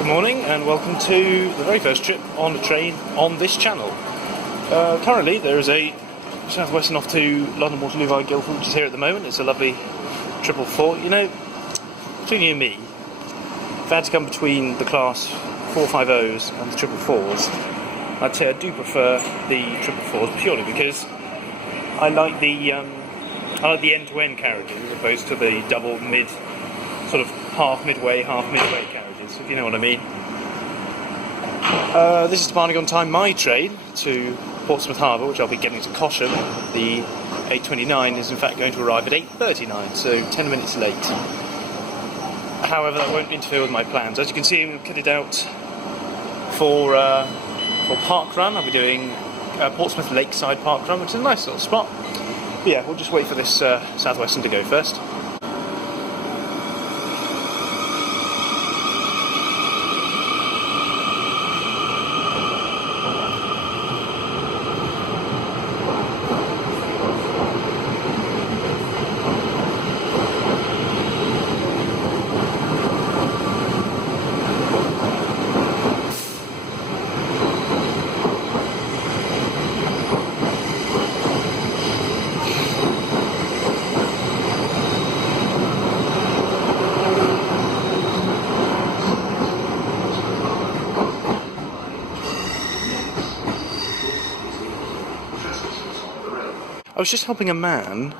Good morning and welcome to the very first trip on a train on this channel. Currently there is a Southwestern off to London Waterloo via Guildford, which is here at the moment. It's a lovely 444. You know, between you and me, if I had to come between the class 450s and the 444s, I'd say I do prefer the 444s purely because I like the end-to-end carriages as opposed to the double mid, sort of half midway carriages, if you know what I mean. This is departing on time my train to Portsmouth Harbour, which I'll be getting to Cosham. The 8:29 is in fact going to arrive at 8:39, so 10 minutes late. However, that won't interfere with my plans. As you can see, we've kitted out for Park Run. I'll be doing Portsmouth Lakeside Park Run, which is a nice little spot. But yeah, we'll just wait for this Southwestern to go first. I was just helping a man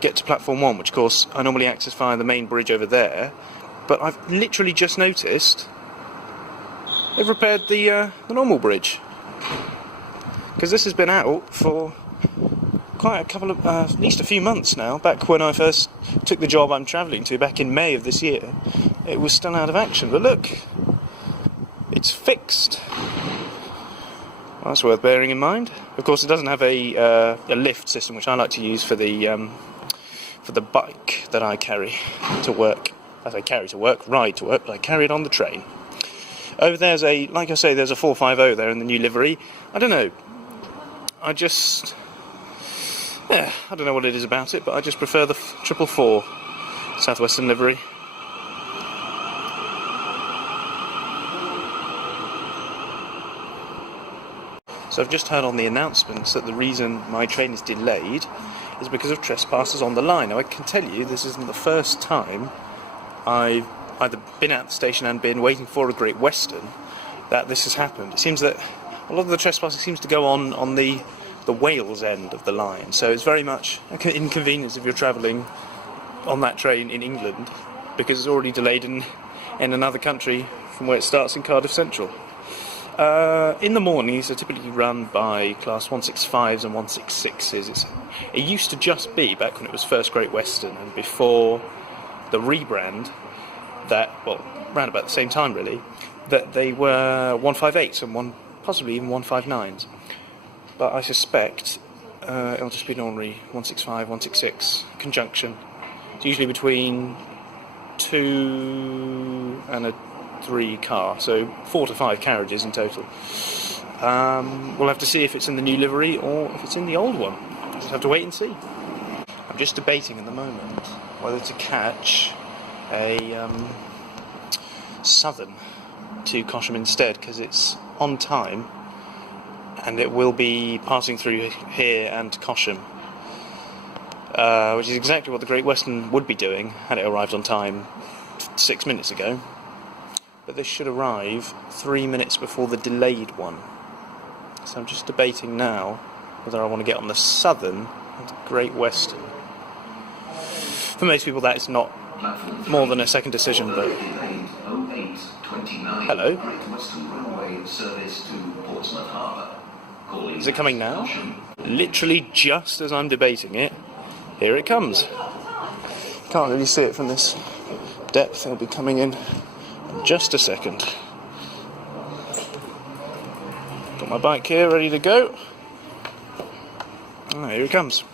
get to platform 1, which of course I normally access via the main bridge over there, but I've literally just noticed they've repaired the normal bridge, because this has been out for quite a couple of, at least a few months now. Back when I first took the job I'm travelling to, back in May of this year, it was still out of action, but look, it's fixed. Well, that's worth bearing in mind. Of course, it doesn't have a lift system, which I like to use for the bike that I carry to work. As I carry to work, ride to work, but I carry it on the train. Over there's like I say, there's a 450 there in the new livery. I don't know. I don't know what it is about it, but I just prefer the 444 Southwestern livery. So I've just heard on the announcements that the reason my train is delayed is because of trespassers on the line. Now I can tell you this isn't the first time I've either been at the station and been waiting for a Great Western that this has happened. It seems that a lot of the trespassing seems to go on the Wales end of the line, so it's very much an inconvenience if you're travelling on that train in England, because it's already delayed in another country from where it starts in Cardiff Central. In the mornings, they're typically run by class 165s and 166s. It used to just be, back when it was first Great Western and before the rebrand, that, well, around about the same time really, that they were 158s and possibly even 159s. But I suspect it'll just be an ordinary 165, 166 conjunction. It's usually between 2 and a 3 car, so 4 to 5 carriages in total. We'll have to see if it's in the new livery or if it's in the old one. We'll just have to wait and see. I'm just debating at the moment whether to catch a Southern to Cosham instead, because it's on time and it will be passing through here and Cosham, which is exactly what the Great Western would be doing had it arrived on time 6 minutes ago. But this should arrive 3 minutes before the delayed one. So I'm just debating now whether I want to get on the Southern or the Great Western. For most people that is not more than a second decision, but... Hello? Is it coming now? Literally just as I'm debating it, here it comes. Can't really see it from this depth. It'll be coming in just a second. Got my bike here ready to go. Here it comes.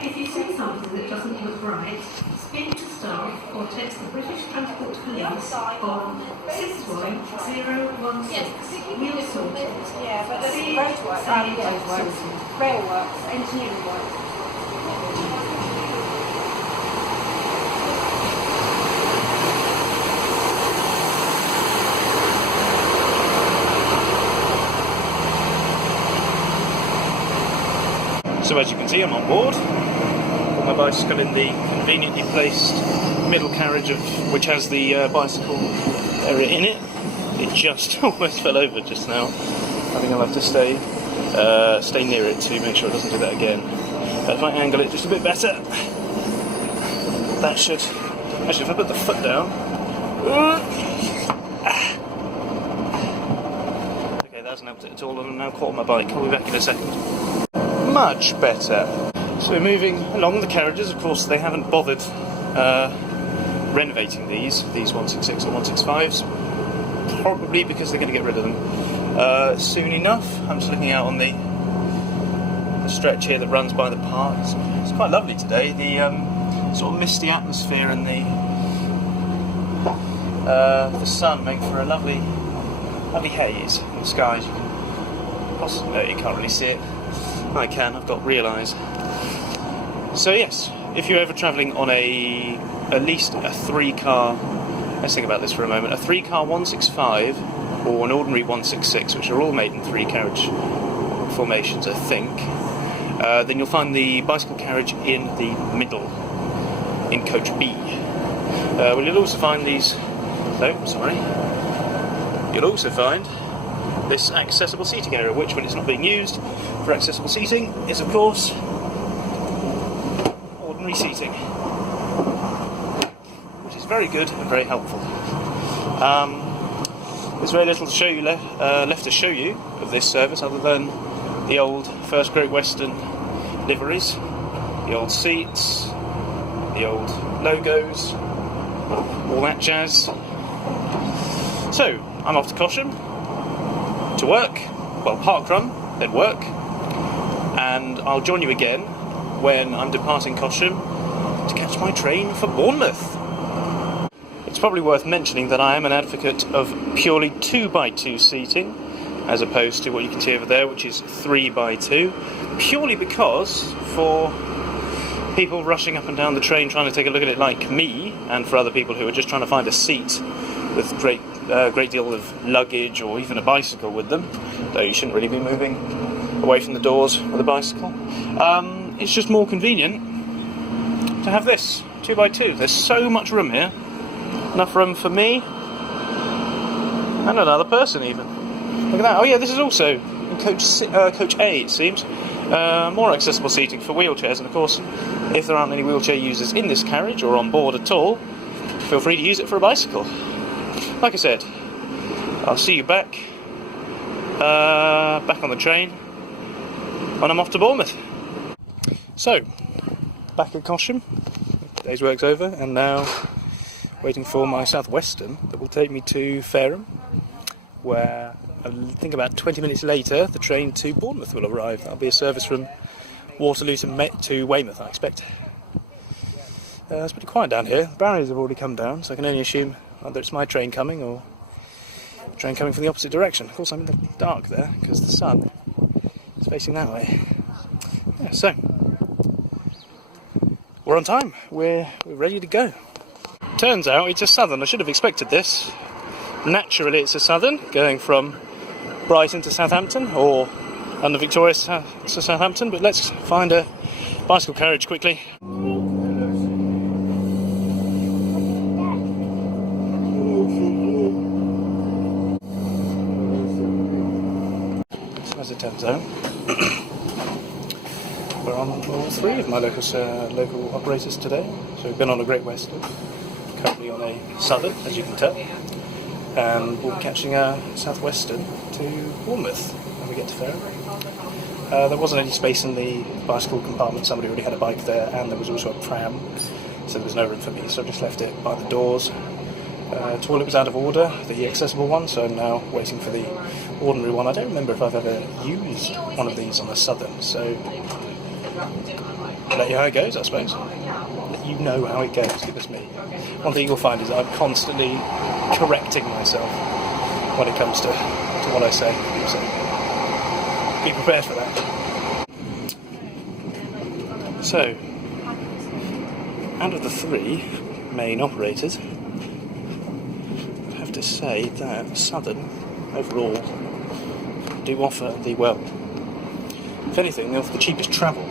If you see something that doesn't look right, speak to staff or text the British Transport Police on 61016. We'll sort it. Yeah, but there's roadworks, railworks, engineering works. So as you can see, I'm on board. Got my bicycle in the conveniently placed middle carriage, which has the bicycle area in it. It just almost fell over just now. I think I'll have to stay near it to make sure it doesn't do that again. But if I angle it just a bit better, that should... Actually, if I put the foot down... Okay, that hasn't helped it at all. I'm now caught on my bike. I'll be back in a second. Much better. So we're moving along the carriages. Of course, they haven't bothered renovating these 166 or 165s. Probably because they're going to get rid of them soon enough. I'm just looking out on the stretch here that runs by the park. It's quite lovely today. The sort of misty atmosphere and the sun make for a lovely haze in the skies. You can possibly, no, you can't really see it. I can. I've got real eyes. So yes, if you're ever travelling on at least a 3-car. Let's think about this for a moment. A 3-car 165 or an ordinary 166, which are all made in 3-carriage formations, I think. Then you'll find the bicycle carriage in the middle, in coach B. Well, you'll also find these. You'll also find this accessible seating area, which, when it's not being used for accessible seating, is of course ordinary seating. Very good and very helpful. There's very little to show you left to show you of this service, other than the old First Great Western liveries, the old seats, the old logos, all that jazz. So I'm off to Cosham to work. Well, park run, then work, and I'll join you again when I'm departing Cosham to catch my train for Bournemouth. It's probably worth mentioning that I am an advocate of purely 2x2 seating, as opposed to what you can see over there, which is 3x2, purely because for people rushing up and down the train trying to take a look at it like me, and for other people who are just trying to find a seat with great deal of luggage or even a bicycle with them, though you shouldn't really be moving away from the doors with a bicycle, it's just more convenient to have this 2x2. There's so much room here. Enough room for me and another person even. Look at that. Oh yeah, this is also in coach A, it seems. More accessible seating for wheelchairs, and of course, if there aren't any wheelchair users in this carriage or on board at all, feel free to use it for a bicycle. Like I said, I'll see you back on the train when I'm off to Bournemouth. So, back at Cosham, day's work's over, and now waiting for my South Western that will take me to Fareham, where I think about 20 minutes later the train to Bournemouth will arrive. That'll be a service from Waterloo to Weymouth, I expect. It's pretty quiet down here. The barriers have already come down, so I can only assume either it's my train coming or a train coming from the opposite direction. Of course, I'm in the dark there because the sun is facing that way. Yeah, so we're on time. We're ready to go. Turns out it's a Southern. I should have expected this. Naturally, it's a Southern going from Brighton to Southampton, or under Victoria to Southampton. But let's find a bicycle carriage quickly. So as it turns out, we're on all 3 of my local operators today. So we've been on a Great Western, currently on a Southern, as you can tell, and we'll be catching a South Western to Bournemouth when we get to Fareham. There wasn't any space in the bicycle compartment. Somebody already had a bike there, and there was also a pram, so there was no room for me, so I just left it by the doors. Toilet was out of order, the accessible one, so I'm now waiting for the ordinary one. I don't remember if I've ever used one of these on a Southern, so I'll let you know how it goes, I suppose. Let you know how it goes, goodness me. One thing you'll find is I'm constantly correcting myself when it comes to what I say, so be prepared for that. So, out of the 3 main operators, I have to say that Southern, overall, do offer the, well, if anything, they offer the cheapest travel.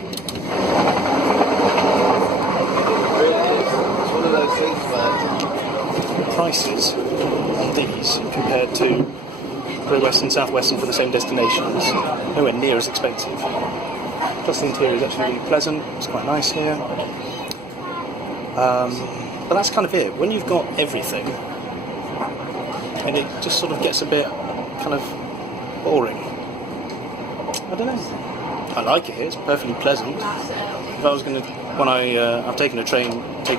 It's one of those things where prices on these compared to Great Western, South Western for the same destinations, nowhere near as expensive. Plus the interior is actually really pleasant, it's quite nice here. But that's kind of it. When you've got everything, and it just sort of gets a bit kind of boring. I don't know. I like it here, it's perfectly pleasant. If I was going to, I've taken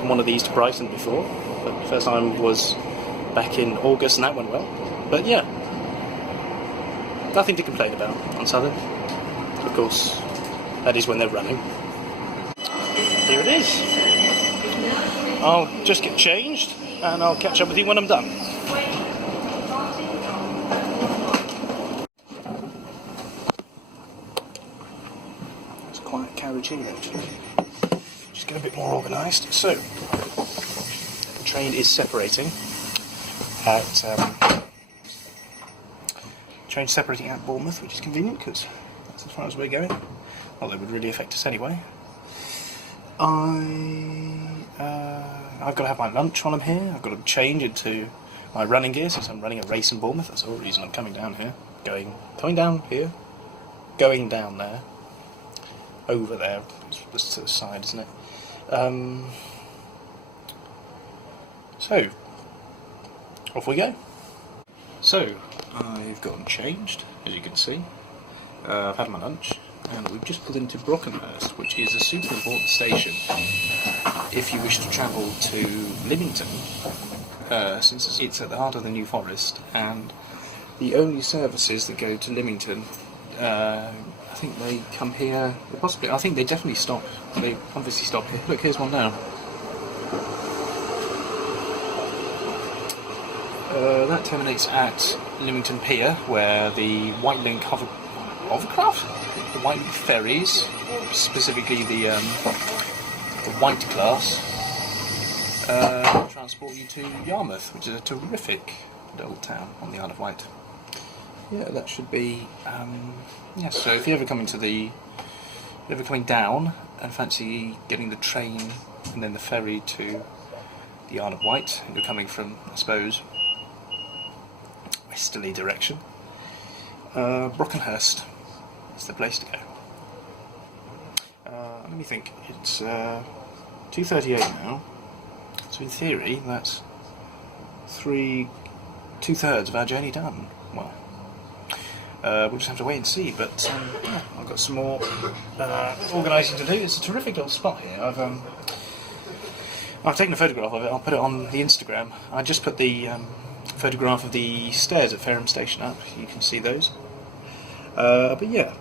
one of these to Brighton before, but the first time was back in August and that went well. But yeah, nothing to complain about on Southern. Of course, that is when they're running. Here it is. I'll just get changed and I'll catch up with you when I'm done. There's quite a carriage here actually. Just get a bit more organised. So, the train is separating at Bournemouth, which is convenient because that's as far as we're going. Well, that would really affect us anyway. I've got to have my lunch while I'm here. I've got to change into my running gear since I'm running a race in Bournemouth. That's the whole reason I'm coming down here. Coming down here, going down there, over there. It's to the side, isn't it? So, off we go. So, I've gotten changed, as you can see. I've had my lunch, and we've just pulled into Brockenhurst, which is a super important station if you wish to travel to Lymington, since it's at the heart of the New Forest, and the only services that go to Lymington, I think they come here, I think they definitely stop, they obviously stop here. Look, here's one now. That terminates at Lymington Pier, where the White Link hovercraft? The White Link ferries, specifically the White class, transport you to Yarmouth, which is a terrific little town on the Isle of Wight. Yeah, that should be. Yeah, so if you're ever coming down and fancy getting the train and then the ferry to the Isle of Wight, and you're coming from, I suppose, westerly direction, Brockenhurst is the place to go. Let me think. It's 2:38 now, so in theory that's 2/3 of our journey done. Well, we'll just have to wait and see. But yeah, I've got some more organising to do. It's a terrific little spot here. I've taken a photograph of it. I'll put it on the Instagram. I just put the photograph of the stairs at Fareham station up. You can see those. But yeah,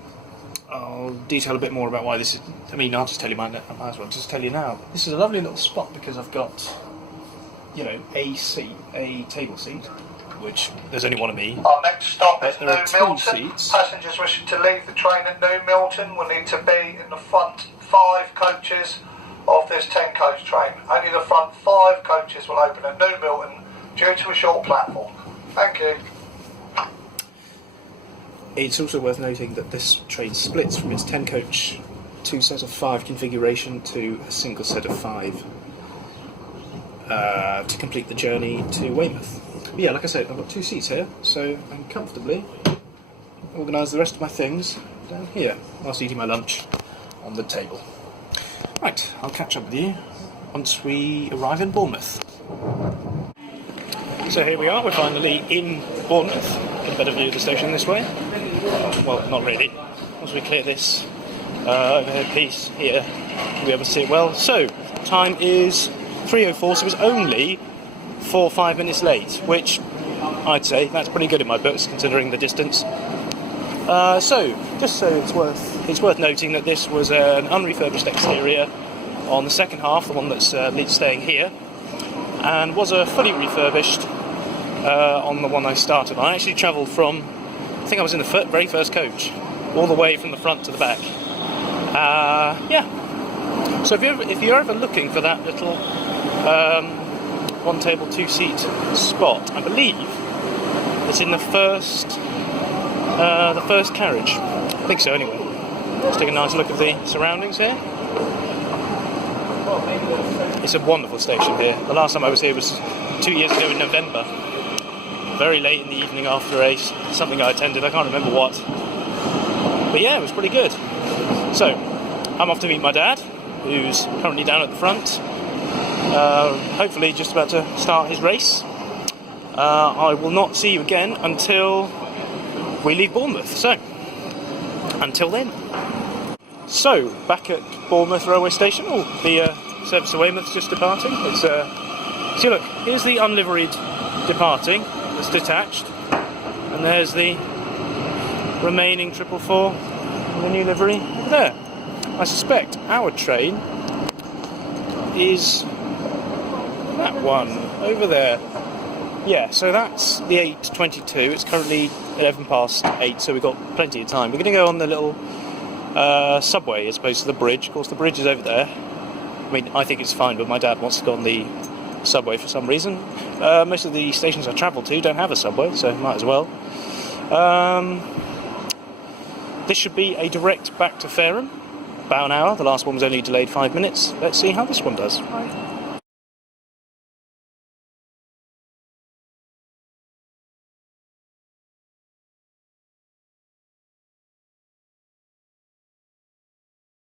I'll detail a bit more about why this is. I mean, I'll just tell you. I might as well just tell you now. This is a lovely little spot because I've got, you know, a table seat, which there's only one of me. Our next stop is There New are two Milton. seats. Passengers wishing to leave the train at New Milton will need to be in the front 5 coaches of this 10-coach train. Only the front 5 coaches will open at New Milton due to a short platform. Thank you. It's also worth noting that this train splits from its 10-coach 2 set of 5 configuration to a single set of 5 to complete the journey to Weymouth. But yeah, like I said, I've got 2 seats here, so I can comfortably organise the rest of my things down here whilst eating my lunch on the table. Right, I'll catch up with you once we arrive in Bournemouth. So here we are, we're finally in Bournemouth. Get a better view of the station this way. Well, not really. Once we clear this overhead piece here, we'll be able to see it well. So, time is 3:04, so it was only 4 or 5 minutes late, which I'd say that's pretty good in my books, considering the distance. Just so it's worth noting that this was an unrefurbished exterior on the second half, the one that's staying here, and was a fully refurbished on the one I started on. I actually travelled from, I think I was in the very first coach, all the way from the front to the back. Yeah. So if you're ever looking for that little 1 table 2 seat spot, I believe it's in the first carriage. I think so anyway. Let's take a nice look at the surroundings here. It's a wonderful station here. The last time I was here was 2 years ago in November. Very late in the evening after something I attended. I can't remember what. But yeah, it was pretty good. So, I'm off to meet my dad, who's currently down at the front. Hopefully just about to start his race. I will not see you again until we leave Bournemouth. So, until then. So, back at Bournemouth railway station. Oh, the service to Weymouth's just departing. It's see, look, here's the unliveried departing. It's detached, and there's the remaining 444 in the new livery over there. I suspect our train is that one over there. Yeah, so that's the 8:22. It's currently 11 past 8, so we've got plenty of time. We're going to go on the little subway as opposed to the bridge. Of course, the bridge is over there. I mean, I think it's fine, but my dad wants to go on the subway for some reason. Most of the stations I travel to don't have a subway, so might as well. This should be a direct back to Fareham, about an hour. The last one was only delayed 5 minutes. Let's see how this one does.